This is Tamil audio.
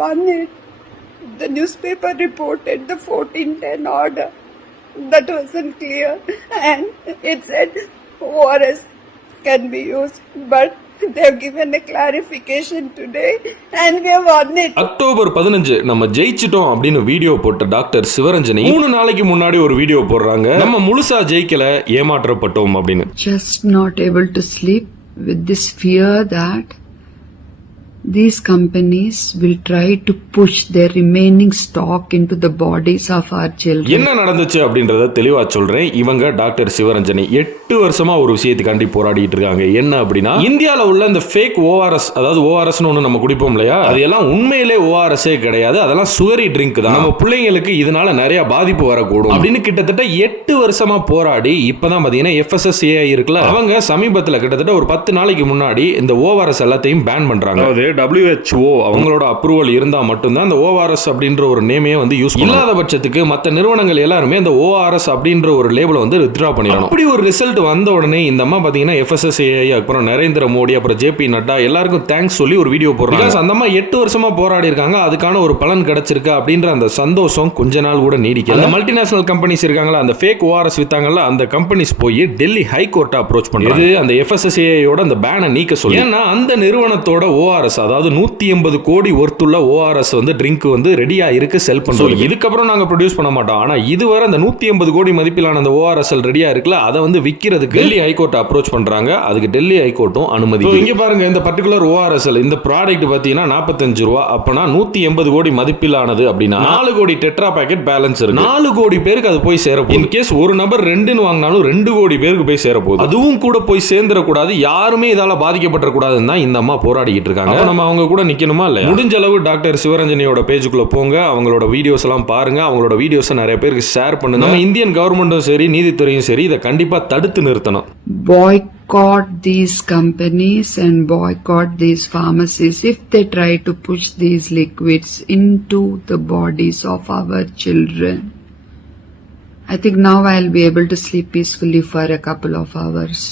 won it. The newspaper reported the 1410 order. That wasn't clear, and it said ORS can be used, but they have given a clarification today and we have won it. October 15 நம்ம ஜெயிச்சிட்டோம் அப்படின்னு வீடியோ போட்ட டாக்டர் சிவரஞ்சனி 3 நாளைக்கு முன்னாடி ஒரு வீடியோ போடுறாங்க, நம்ம முழுசா ஜெயிக்கல, ஏமாற்றப்பட்டோம் அப்படின்னு. Just not able to sleep with this fear that these companies will try to push their remaining stock into the bodies of our children. என்ன நடந்துச்சு அப்படின்றத தெளிவா சொல்றேன். இவங்க டாக்டர் சிவரஞ்சனி 8 வருஷமா ஒரு விஷயத்துக்காண்டி போராடிட்டு இருக்காங்க. என்ன அப்படின்னா, இந்தியால உள்ள இந்த ஃபேக் ஓஆர்எஸ், அதாவது ஓஆர்எஸ் ஒன்னு நம்ம குடிப்போம் இல்லையா, அது எல்லாம் உண்மையிலே ஓஆர்எஸ்ஸே கிடையாது, அதெல்லாம் சுகரி ட்ரிங்க் தான். நம்ம பிள்ளைங்களுக்கு இதனால நிறைய பாதிப்பு வரக்கூடும் அப்படின்னு கிட்டத்தட்ட 8 வருஷமா போராடி இப்பதான் பாத்தீங்கன்னா FSSAI இருக்குல்ல, அவங்க சமீபத்துல கிட்டத்தட்ட ஒரு 10 நாளைக்கு முன்னாடி இந்த ஓஆர்எஸ் எல்லாத்தையும் பேன் பண்றாங்க. அதாவது WHO அவங்களோட அப்ரூவல் இருந்தா மட்டும்தான் இந்த ORS அப்படின்ற ஒரு நேமே வந்து யூஸ் இல்லாத பட்சத்துக்கு மற்ற நிறுவனங்கள் எல்லாருமே இந்த ORS அப்படின்ற ஒரு லேபிளை வந்து வித்ட்ரா பண்ணிடணும். அப்படி ஒரு ரிசல்ட் வந்த உடனே இந்த அம்மா பாத்தீங்கன்னா FSSAI, அப்புறம் நரேந்திர மோடி, அப்புறம் JP நட்டா எல்லாருக்கும் தேங்க்ஸ் சொல்லி ஒரு வீடியோ போடுறாங்க. அந்த அம்மா 8 வருஷமா போராடி இருக்காங்க, அதுக்கான ஒரு பலன் கிடைச்சிருக்கு அப்படின்ற அந்த சந்தோஷம் கொஞ்ச நாள் கூட நீடிக்கல. அந்த மல்டிநேஷனல் கம்பெனிஸ் இருக்காங்களா, அந்த ஃபேக் ORS வித்தாங்கல்ல, அந்த கம்பெனிஸ் போய் டெல்லி ஹை கோர்ட்டை அப்ரோச் பண்றாங்க. இது அந்த FSSAI யோட அந்த பேனை நீக்க சொல்லி. ஏன்னா அந்த நிறுவனத்தோட ORS, அதாவது 180 கோடி ஒர்த்துள்ள ORS வந்து ட்ரிங்க் வந்து ரெடியா இருக்கு, செல் பண்றோம். இதுக்கப்புறம் நாங்க ப்ரொடியூஸ் பண்ண மாட்டோம், ஆனா இதுவரை அந்த 180 கோடி மதிப்பிலான அந்த ORS ரெடியா இருக்குல்ல, அதை வந்து விக்கிறதுக்கு டெல்லி ஹைகோர்ட் அப்ரோச் பண்றாங்க. அதுக்கு டெல்லி ஹைகோர்ட்டும் அனுமதி. இங்க பாருங்க, இந்த பர்டிகுலர் ORS இந்த ப்ராடக்ட் பாத்தீங்கன்னா 45 ரூபா, அப்பனா 180 கோடி மதிப்பிலானது அப்படின்னா 4 கோடி டெட்ரா பேக்கெட் பேலன்ஸ் இருக்கு. 4 கோடி பேருக்கு அது போய் சேர போகுது. இன் கேஸ் ஒரு நபர் 2ன்னு வாங்கினாலும் 2 கோடி பேருக்கு போய் சேர போகுது. அதுவும் கூட போய் சேர்ந்துட கூடாது, யாருமே இதால பாதிக்கப்பட்ட கூடாதுன்னு தான் இந்த அம்மா போராடிக்கிட்டு இருக்காங்க. நம்ம அவங்க கூட நிக்கணுமா இல்லையா? முடிஞ்ச அளவு டாக்டர் சிவரஞ்சனியோட பேஜுக்குள்ள போங்க, அவங்களோட வீடியோஸ் எல்லாம் பாருங்க, அவங்களோட வீடியோஸ் நிறைய பேருக்கு ஷேர் பண்ணுங்க. நம்ம இந்தியன் கவர்மெண்ட்டும் சரி, நீதித்துறையும் சரி, இதை கண்டிப்பா தடுத்து நிறுத்தணும். Boycott these companies and boycott these pharmacies if they try to push these liquids into the bodies of our children. I think now I'll be able to sleep peacefully for a couple of hours.